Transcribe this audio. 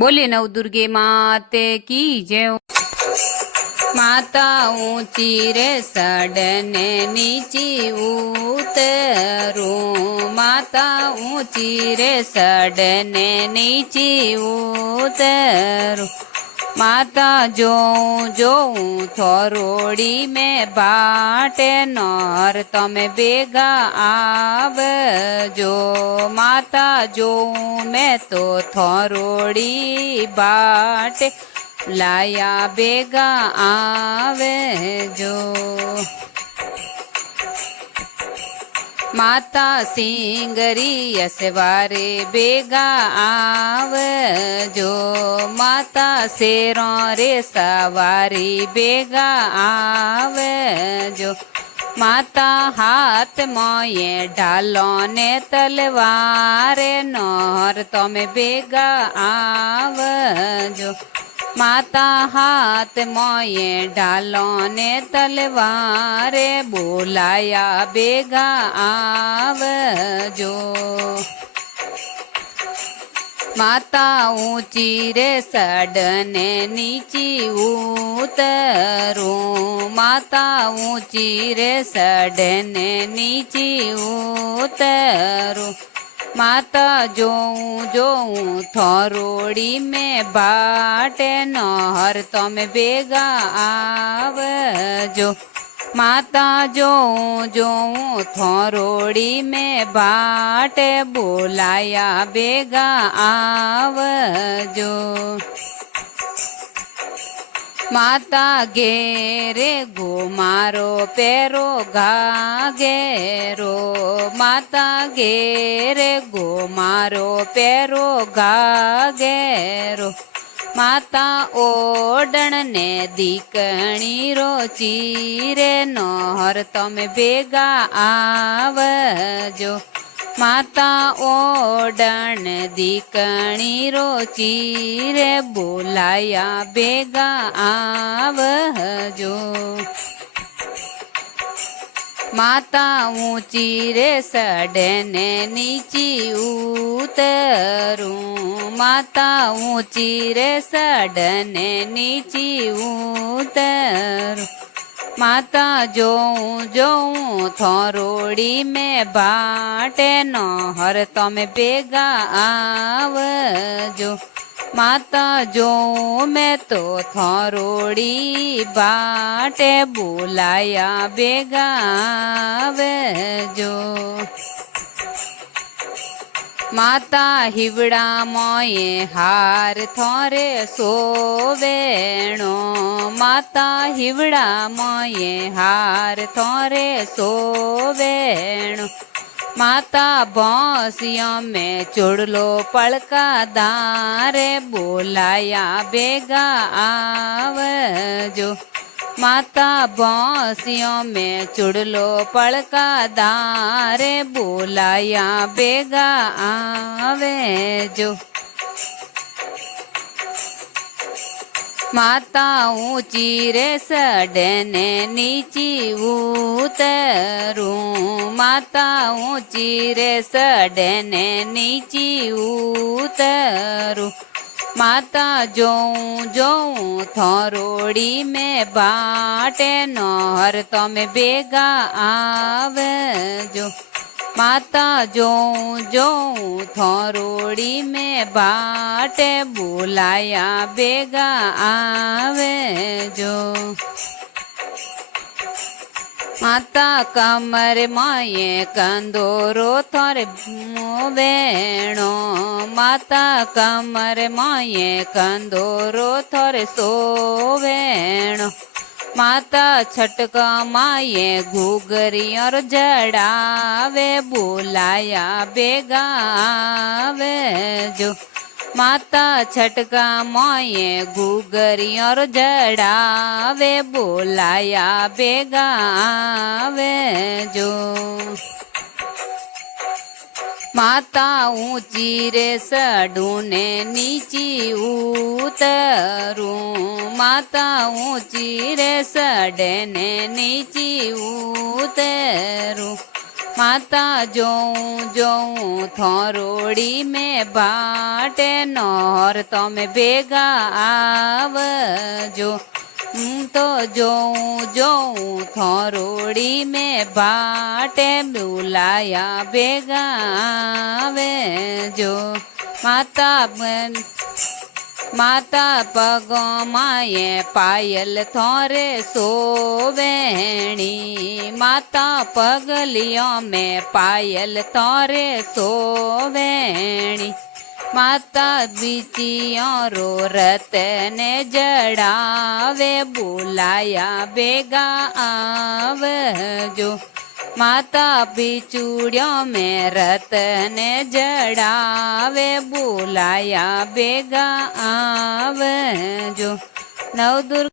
बोले नवदुर्गे माते की जय। माता ऊंची रे सडने नीची उतरू, माता ऊंची रे सडने नीची उतरू। माता जोऊं जोऊं थोरोड़ी में बाटे नर तमे बेगा आवजो। माता जोऊं मैं तो थोरोड़ी बाटे लाया बेगा आवजो। माता सिंगरी यसवारे बेगा आवजो। माता शेरों रे सवारी बेगा आवजो। माता हाथ मोये ढालो ने तलवारे नर तमे बेगा आवजो। माता हाथ मोये ढालो ने तलवारे बोलाया बेगा आवजो। माता ऊंची रे सडने नीची उतरू, माता ऊंची रे सडने नीची उतरू। माता जोऊं जोऊं थोरोड़ी में बाटे नहर तमे बेगा आवजो। माता जोऊं जोऊं थोरोड़ी में बाटे बोलाया बेगा आवजो। माता घेरे गो मारो पेरो घाघेरो, माता घेरे गो मारो पेरो घाघेरो। माता ओडण ने दीकणी रो चीरे नहर तमे बेगा आवजो। माता ओडण दीकणी रो चीरे बोलाया बेगा आवजो। माता ऊंची रे सडने नीची उतरू, माता ऊंची रे सडने नीची उतरू। माता जोऊं जोऊं थोरोड़ी में बाटे नहर तमे बेगा आवजो। माता जोऊं मैं तो थोरोड़ी बाटे बोलाया बेगा आवजो। माता हिवड़ा मोये हार थोरे सोवेणो, माता हिवड़ा मोये हार थोरे सोवेणो। माता बांसियों में चुड़लो पड़का दारे बोलाया बेगा आवजो। माता बांसियों में चुड़लो पड़का दारे बोलाया बेगा आवजो। माता ऊंची रे सडने नीची उतरू, माता ऊंची रे सडने नीची उतरू। माता जोऊं जोऊं थोरोड़ी में बाटे नहर तमे बेगा आवजो। माता जोऊं जोऊं थोरोड़ी में बाटे बोलाया बेगा आवजो। माता कमर माये कंदोरो थोरे वेणो, माता कमर माये कंदोरो थोरे सोवेणो। माता छटका माये घूगरी और जड़ावे बोलाया बेगा आवजो। माता छटका माये घूगरी और जड़ावे बोलाया बेगा आवजो। माता ऊंची रे सडूने नीची उतरू, माता ऊंची रे सडने नीची उतरू। માતા જોઉં જોઉં થોરોડી મેં ભાટે નોર તમે ભેગા આવજો હું તો જોઉં જોઉં થોરોડી મેં ભાટે બોલાયા ભેગા આવજો માતા પગમાએ પાયલ થોરે સોવેણી માતા પગલિયો મેં પાયલ થોરે સોવેણી માતા બીચિયો રતને જડાવે બોલાયા ભેગા આવજો માતા બિચુડ્યો મેં રતને જડાવે બોલાયા ભેગા આવજો નવદુર્ગા